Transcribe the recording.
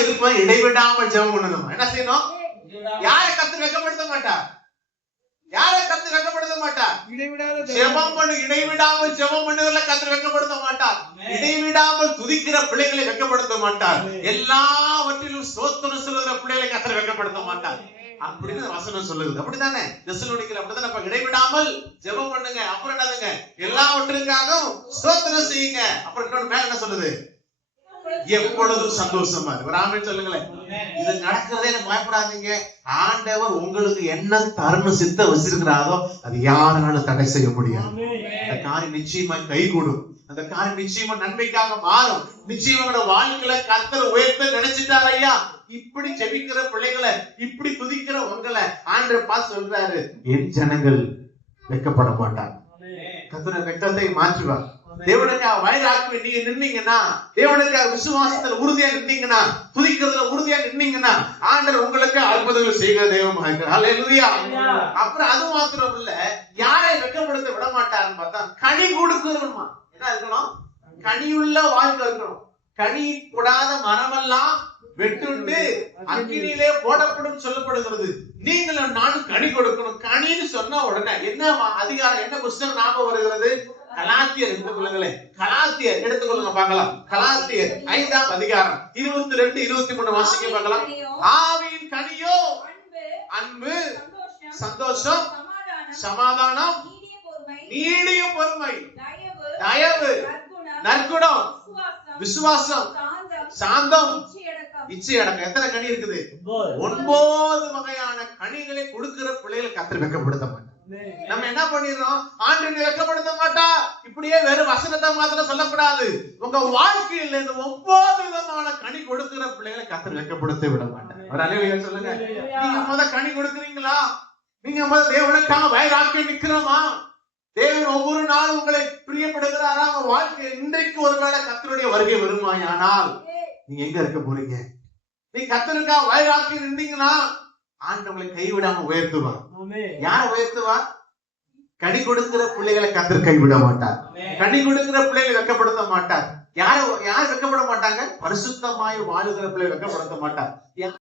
இருப்போம், இடைவிடாமல் ஜெபம் பண்ணணும். என்ன செய்யணும்? யாரை கர்த்தர் வெட்கப்படுத்த மாட்டார்? யாரை கர்த்தர் வெட்கப்படுத்த மாட்டார்? ஜெபம் பண்ணு, இடைவிடாமல் ஜெபம் பண்ணுவதில கர்த்தர் வெட்கப்படுத்த மாட்டார். இடைவிடாமல் துதிக்கிற பிள்ளைகளை வெட்கப்படுத்த மாட்டார். எல்லாவற்றிலும் ஸ்தோத்திரம் சொல்லுகிற பிள்ளைகளை கர்த்தர் வெட்கப்படுத்த மாட்டார். அப்படின்னு வசனம் சொல்லுது. அப்படித்தானே? தெசலோனிக்கேயர் அப்படித்தானே? அப்ப இடைவிடாமல் ஜெபம் பண்ணுங்க. அப்புறம் என்னதுங்க? எல்லாவற்றிற்காகவும் ஸ்தோத்திரம் செய்யுங்க. அப்புறம் இன்னொரு மேல என்ன சொல்லுது? எப்பொழுதும் சந்தோஷமா இருக்கு. ஒரு ஆமென் சொல்லுங்களேன். இது நடக்கிறதே பயப்படாதீங்க. ஆண்டவர் உங்களுக்கு என்ன தருணம் சித்த வச்சிருக்கிறாரோ அது யாராலும் தடை செய்ய முடியாது. அந்த காரியம் நிச்சயமா கைகூடும். அந்த காரியம் நிச்சயமா நன்மைக்காக மாறும். நிச்சயமா வாழ்க்கையில கர்த்தர் உயர்த்த நினைச்சிட்டார். ஐயா, இப்படி ஜெபிக்கிற பிள்ளைகளை, இப்படி துதிக்கிற உங்களை ஆண்டவர் பார்த்து சொல்றாரு, என் ஜனங்கள் வெட்கப்பட மாட்டார். கர்த்தர் வெட்கத்தை மாற்றுவார். தேவனுக்காக வைராக்கியம் நீங்க நின்னீங்கன்னா, தேவனுக்காக விசுவாசத்துல உறுதியா நின்னீங்கன்னா, துதிக்கிறதுல உறுதியா நின்னீங்கன்னா, ஆண்டவர் உங்களுக்கு அற்புதங்கள் செய்கிற தெய்வமா இருக்கிறார். ஹல்லேலூயா. அப்புறம் அது மாத்திரம் இல்ல, யாரை வெட்கப்படுத்த விட மாட்டாருன்னு பார்த்தா கனி கொடுக்கணுமா? என்ன இருக்கணும்? கனியுள்ள வாழ்க்கை இருக்கணும். கனி கொடாத மரமெல்லாம் வெட்டுண்டு அக்கினியிலே போடப்படும் சொல்லப்படுகிறது. நீங்களும் நானும் கனி கொடுக்கணும். கனின்னு சொன்ன உடனே என்ன அதிகாரம், என்ன புத்தகம் ஞாபகம் வருகிறது? கலாத்தியர் எடுத்துக்கொள்ளுங்களேன். கலாத்தியர் எடுத்துக்கொள்ளுங்க பார்க்கலாம். கலாத்தியர் 5ஆம் அதிகாரம் 22, 23 வாசிக்க பார்க்கலாம். ஆவியின் கனியோ அன்பு, சந்தோஷம், சமாதானம், நீடிய பொறுமை, தயவு, நற்குணம், விசுவாசம், சாந்தம், இச்சையடக்கம். எத்தனை கனி இருக்குது? 9 வகையான கனிகளை கொடுக்கிற பிள்ளைகளை கர்த்தர் வெட்கப்படுத்த மாட்டார். நம்ம என்ன பண்ணிடுறோம்? ஆண்டவரை வெட்கப்படுத்த மாட்டா. இப்படியே வெறும் வசனத்தை மாத்திரம் சொல்லக்கூடாது. உங்க வாழ்க்கையில இந்த 9 விதமான கனி கொடுக்கிற பிள்ளைகளை கர்த்தர் வெட்கப்படுத்த விட மாட்டார். ஒரு அல்லேலூயா சொல்லுங்க. நீங்க முத கனி கொடுக்குறீங்களா? நீங்க முத தேவனுக்காக வைராக்கியம் நிக்கிறோமா? தேவன் ஒவ்வொரு நாளும் உங்களை பிரியப்படுகிறாரா? உங்க வாழ்க்கை இன்றைக்கு ஒருவேளை கர்த்தருடைய வருகை வருமாயானால் நீங்க எங்க இருக்க போறீங்க? நீ கர்த்தருக்காக வைராக்கியம் நின்றீங்கன்னா ஆண்டவங்களை கைவிடாம உயர்த்துவார். யாரை உயர்த்துவார்? கனி கொடுக்கிற பிள்ளைகளை கர்த்தர் கைவிட மாட்டார். கனி கொடுக்கிற பிள்ளைகளை வெட்கப்படுத்த மாட்டார். யார் வெட்கப்பட மாட்டாங்க? பரிசுத்தமாய் வாழுகிற பிள்ளைகளை வெட்கப்படுத்த மாட்டார்.